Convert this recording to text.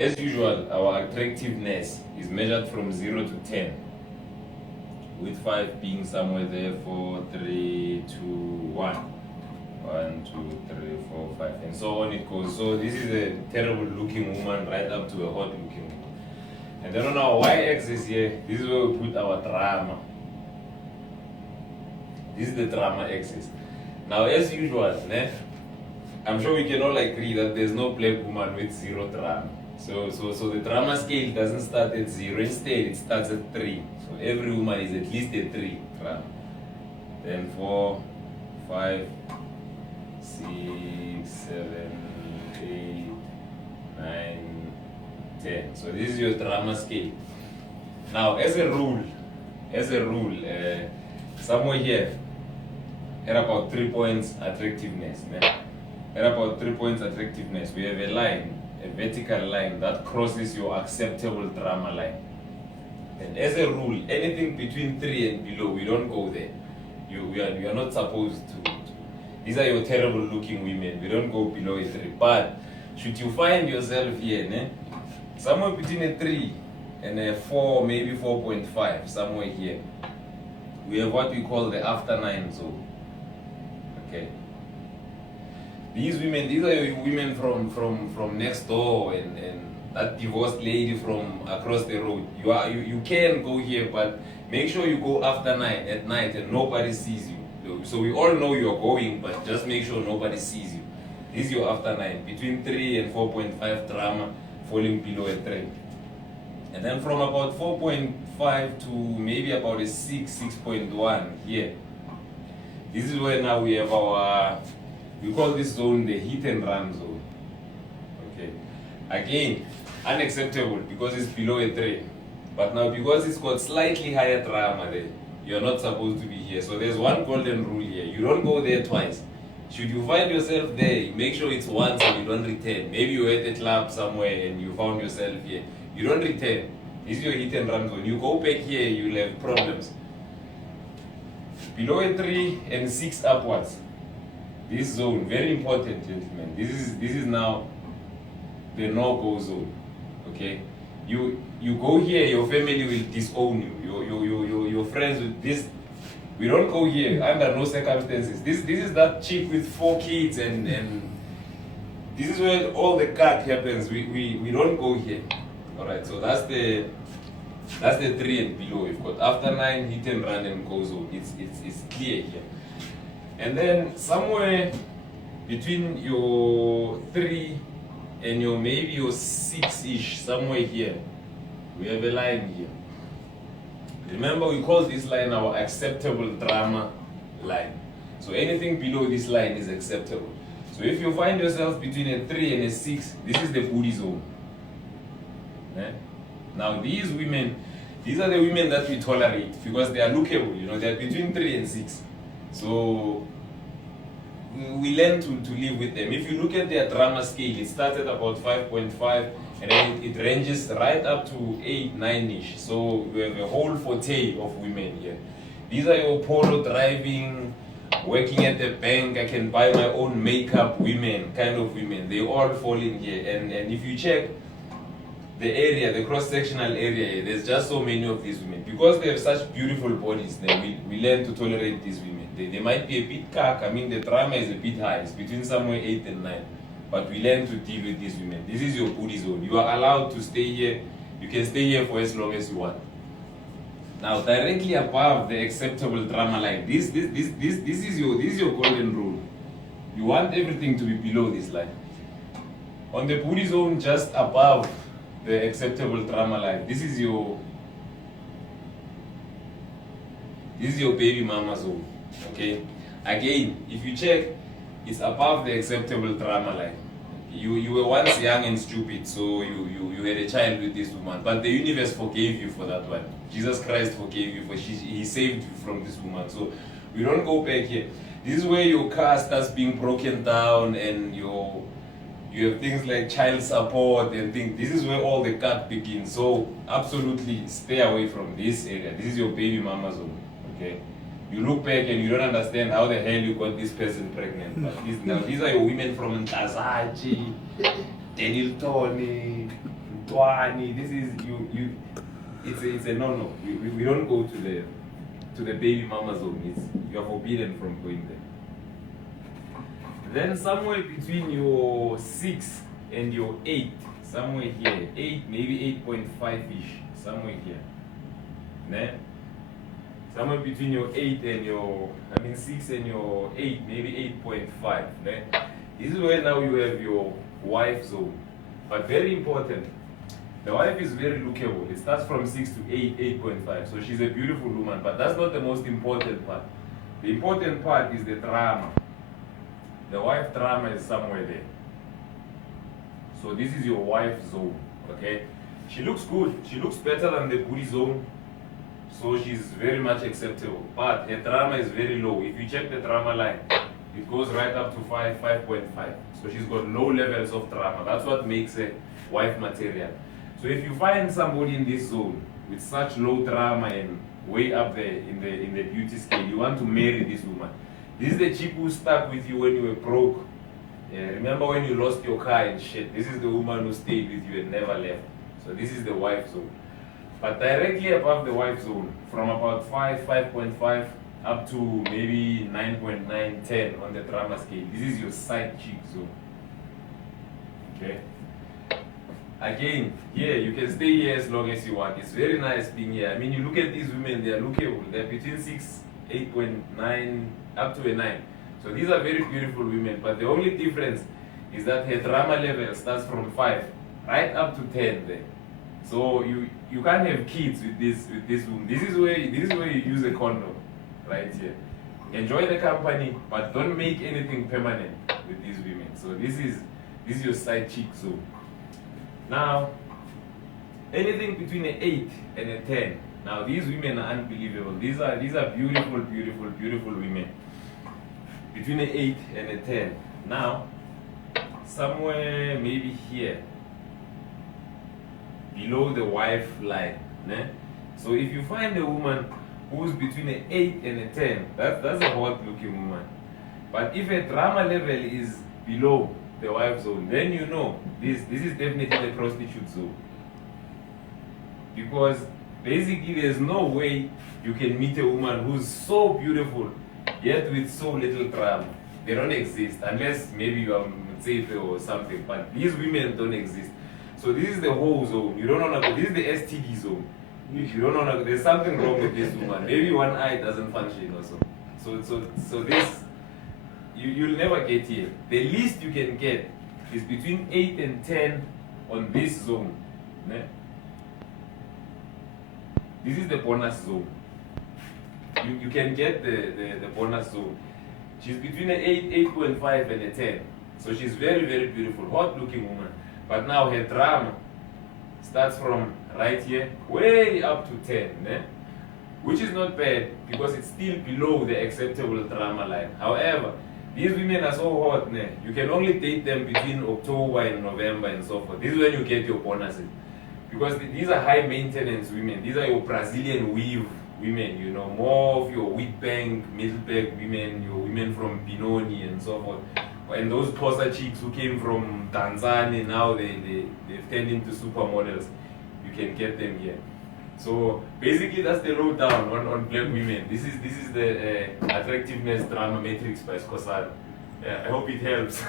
As usual, our attractiveness is measured from 0 to 10, with 5 being somewhere there, 4, 3, 2, 1. 1, 2, 3, 4, 5, and so on it goes. So this is a terrible looking woman right up to a hot looking woman. And then on our y-axis here, this is where we put our drama. This is the drama axis. Now, as usual, I'm sure we can all agree that there's no black woman with 0 drama. So the drama scale doesn't start at 0. Instead, it starts at 3. So every woman is at least a 3 drama. Then 4, 5, 6, 7, 8, 9, 10. So this is your drama scale. Now, as a rule, somewhere here, at about 3 points attractiveness. At about 3 points attractiveness, we have a line, a vertical line that crosses your acceptable drama line. And as a rule, anything between 3 and below, we don't go there. You are not supposed to. These are your terrible looking women. We don't go below a 3. But should you find yourself here, somewhere between a 3 and a 4, maybe 4.5, somewhere here, we have what we call the after 9 zone. Okay. These women, these are your women from next door and that divorced lady from across the road. You can go here, but make sure you go after 9 at night and nobody sees you. So we all know you're going, but just make sure nobody sees you. This is your after 9, between 3 and 4.5 drama, falling below a 3. And then from about 4.5 to maybe about a 6, 6.1 here. This is where now we have our, we call this zone the hit and run zone. Okay. Again, unacceptable because it's below a 3. But now because it's got slightly higher drama there, you're not supposed to be here. So there's one golden rule here. You don't go there twice. Should you find yourself there, make sure it's once and you don't return. Maybe you're at a club somewhere and you found yourself here. You don't return. This is your hit and run zone. You go back here, you'll have problems. Below a 3 and 6 upwards. This zone, very important, gentlemen. This is now the no-go zone. Okay? You go here, your family will disown you. Your friends will this. We don't go here under no circumstances. This is that chick with 4 kids and this is where all the cut happens. We don't go here. Alright, so that's the 3 and below. We've got after 9, hit and run and go zone. It's clear here. And then somewhere between your 3 and your maybe your 6-ish, somewhere here, we have a line here. Remember, we call this line our acceptable drama line. So anything below this line is acceptable. So if you find yourself between a 3 and a 6, this is the booty zone. Now these women, these are the women that we tolerate because they are lookable, they're between 3 and 6. So we learn to live with them. If you look at their drama scale, it starts at about 5.5 and then it ranges right up to 8, 9-ish. So we have a whole forte of women here. These are your polo driving, working at the bank, I can buy my own makeup women, kind of women. They all fall in here. And if you check the area, the cross-sectional area, there's just so many of these women. Because they have such beautiful bodies, then we learn to tolerate these women. They might be a bit cack, the drama is a bit high, it's between somewhere 8 and 9. But we learn to deal with these women. This is your booty zone. You are allowed to stay here. You can stay here for as long as you want. Now, directly above the acceptable drama line, this is your golden rule. You want everything to be below this line. On the booty zone, just above the acceptable drama line, this is your baby mama zone. Okay? Again, if you check, it's above the acceptable drama line. You were once young and stupid, so you had a child with this woman, but the universe forgave you for that one. Jesus Christ forgave you he saved you from this woman. So we don't go back here. This is where your car starts being broken down and you have things like child support and things. This is where all the cut begins. So absolutely stay away from this area. This is your baby mama zone. Okay? You look back and you don't understand how the hell you got this person pregnant. But these are your women from Ntazaji, Daniel Tony, Swani. This is you. It's a no. We don't go to the baby mama zone. You're forbidden from going there. Then somewhere between your 6 and your 8, somewhere here, 8 maybe 8.5-ish, somewhere here. Ne? Somewhere between your 8 and your 6 and your 8, maybe 8.5. Ne? This is where now you have your wife zone. But very important, the wife is very lookable. It starts from 6 to 8, 8.5. So she's a beautiful woman, but that's not the most important part. The important part is the drama. The wife drama is somewhere there. So this is your wife zone, okay? She looks good. She looks better than the booty zone. So she's very much acceptable. But her drama is very low. If you check the drama line, it goes right up to 5.5. So she's got low levels of drama. That's what makes her wife material. So if you find somebody in this zone with such low drama and way up there in the beauty scale, you want to marry this woman. This is the chick who stuck with you when you were broke. Remember when you lost your car and shit? This is the woman who stayed with you and never left. So this is the wife zone. But directly above the wife zone, from about 5, 5.5 up to maybe 9.9, 10 on the drama scale, this is your side chick zone. Okay? Again, here, you can stay here as long as you want. It's very nice being here. I mean, you look at these women, they are lookable. They're between 6, 8.9, up to a 9. So these are very beautiful women, but the only difference is that her drama level starts from 5 right up to 10 there. So you can't have kids with this woman. This is where you use a condom, right here. Enjoy the company, but don't make anything permanent with these women. So this is your side chick zone. Now, anything between an 8 and a 10. Now these women are unbelievable. These are beautiful, beautiful, beautiful women. Between an 8 and a 10. Now, somewhere maybe here, below the wife line. Ne? So if you find a woman who's between an 8 and a 10, that's a hot looking woman. But if a drama level is below the wife zone, then you know this is definitely the prostitute zone. Because basically there's no way you can meet a woman who's so beautiful yet with so little drama. They don't exist unless maybe you are safe or something, but these women don't exist. So this is the whole zone. You don't want to go. This is the STD zone. You don't want to. There's something wrong with this woman. Maybe one eye doesn't function or so. So this you'll never get here. The least you can get is between 8 and 10 on this zone. Ne? This is the bonus zone. You can get the bonus zone. She's between an 8, 8.5 and a 10. So she's very, very beautiful, hot looking woman. But now her drama starts from right here, way up to 10, ne? Which is not bad because it's still below the acceptable drama line. However, these women are so hot, ne? You can only date them between October and November and so forth. This is when you get your bonuses. Because these are high maintenance women. These are your Brazilian weave women, you know, more of your Witbank, Middleburg women, your women from Benoni and so forth. And those poster chicks who came from Tanzania, now they've turned into supermodels. You can get them here. So basically that's the lowdown on black women. This is the attractiveness drama matrix by Skhosana. Yeah, I hope it helps.